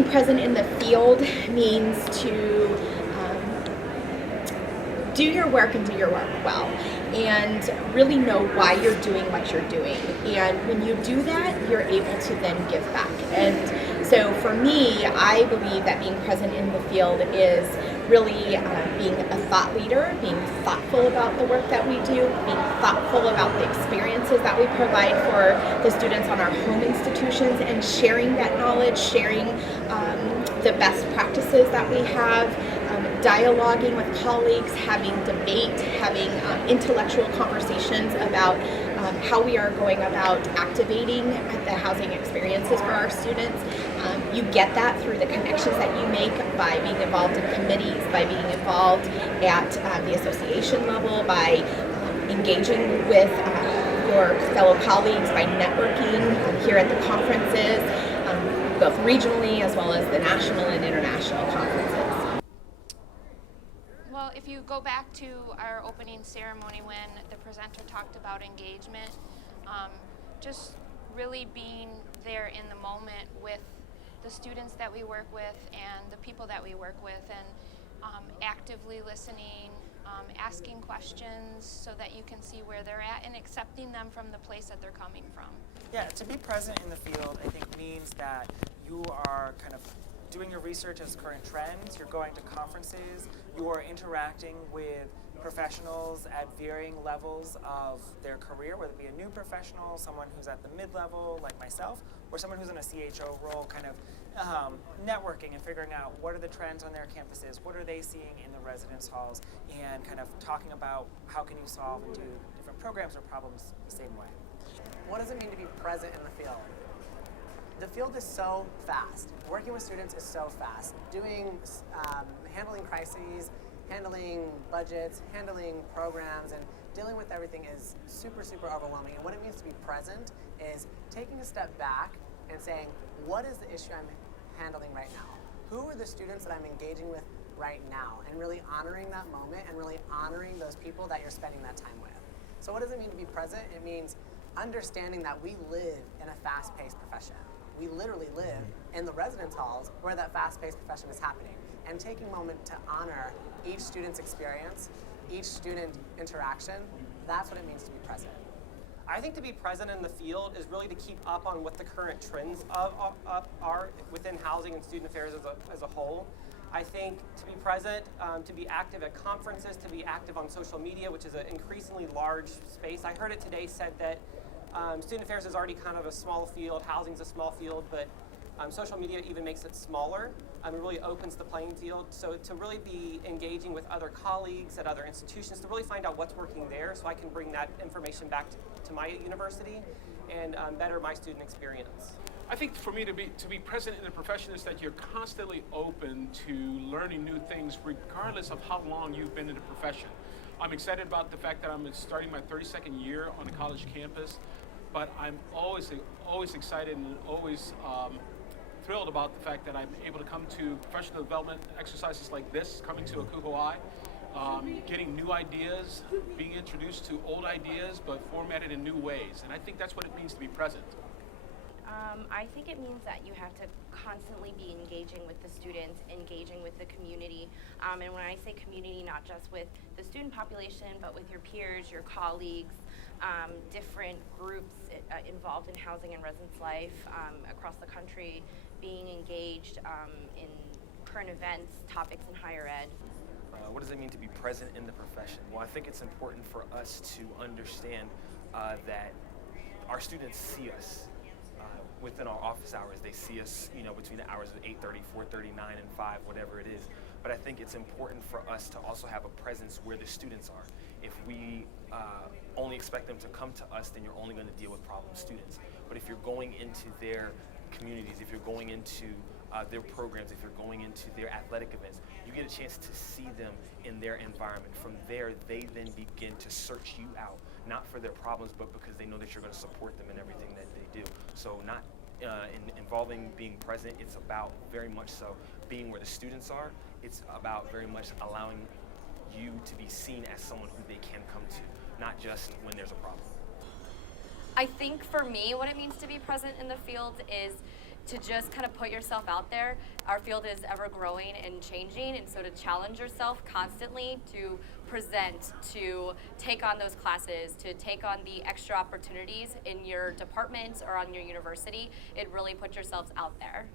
being present in the field means to do your work and do your work well, and really know why you're doing what you're doing. And when you do that, you're able to then give back. And so for me, I believe that being present in the field is really being a thought leader, being thoughtful about the work that we do, being thoughtful about the experiences that we provide for the students on our home institutions, and sharing that knowledge, sharing the best practices that we have, dialoguing with colleagues, having debate, having intellectual conversations about how we are going about activating the housing experiences for our students. You get that through the connections that you make by being involved in committees, by being involved at the association level, by engaging with your fellow colleagues, by networking here at the conferences, both regionally as well as the national and international conferences. Well, if you go back to our opening ceremony when the presenter talked about engagement, just really being there in the moment with the students that we work with and the people that we work with, and actively listening, asking questions so that you can see where they're at, and accepting them from the place that they're coming from. Yeah, to be present in the field, I think, means that you are kind of doing your research as current trends, you're going to conferences, you are interacting with professionals at varying levels of their career, whether it be a new professional, someone who's at the mid-level like myself, or someone who's in a CHO role, kind of networking and figuring out what are the trends on their campuses, what are they seeing in the residence halls, and kind of talking about how can you solve and do different programs or problems the same way. What does it mean to be present in the field? The field is so fast. Working with students is so fast. Handling crises, handling budgets, handling programs, and dealing with everything is super, super overwhelming. And what it means to be present is taking a step back and saying, what is the issue I'm handling right now? Who are the students that I'm engaging with right now? And really honoring that moment and really honoring those people that you're spending that time with. So what does it mean to be present? It means understanding that we live in a fast-paced profession. We literally live in the residence halls where that fast-paced profession is happening, and taking a moment to honor each student's experience, each student interaction. That's what it means to be present. I think to be present in the field is really to keep up on what the current trends are within housing and student affairs as a whole. I think to be present, to be active at conferences, to be active on social media, which is an increasingly large space. I heard it today said that student affairs is already kind of a small field, housing's a small field, but social media even makes it smaller. It really opens the playing field. So to really be engaging with other colleagues at other institutions, to really find out what's working there so I can bring that information back to my university and better my student experience. I think for me to be present in the profession is that you're constantly open to learning new things regardless of how long you've been in the profession. I'm excited about the fact that I'm starting my 32nd year on a college campus, but I'm always excited and always thrilled about the fact that I'm able to come to professional development exercises like this, coming to ACUHO-I, getting new ideas, being introduced to old ideas, but formatted in new ways. And I think that's what it means to be present. I think it means that you have to constantly be engaging with the students, engaging with the community. And when I say community, not just with the student population, but with your peers, your colleagues, different groups involved in housing and residence life across the country, being engaged in current events, topics in higher ed. What does it mean to be present in the profession? Well, I think it's important for us to understand that our students see us within our office hours. They see us, between the hours of 8:30, 4:30, 9, and 5, whatever it is. But I think it's important for us to also have a presence where the students are. If we only expect them to come to us, then you're only going to deal with problem students. But if you're going into their communities, if you're going into their programs, if you're going into their athletic events, you get a chance to see them in their environment. From there, they then begin to search you out, not for their problems, but because they know that you're going to support them in everything that they do. So not involving being present, it's about very much so being where the students are. It's about very much allowing you to be seen as someone who they can come to, not just when there's a problem. I think for me, what it means to be present in the field is to just kind of put yourself out there. Our field is ever growing and changing, and so to challenge yourself constantly, to present, to take on those classes, to take on the extra opportunities in your department or on your university, it really puts yourselves out there.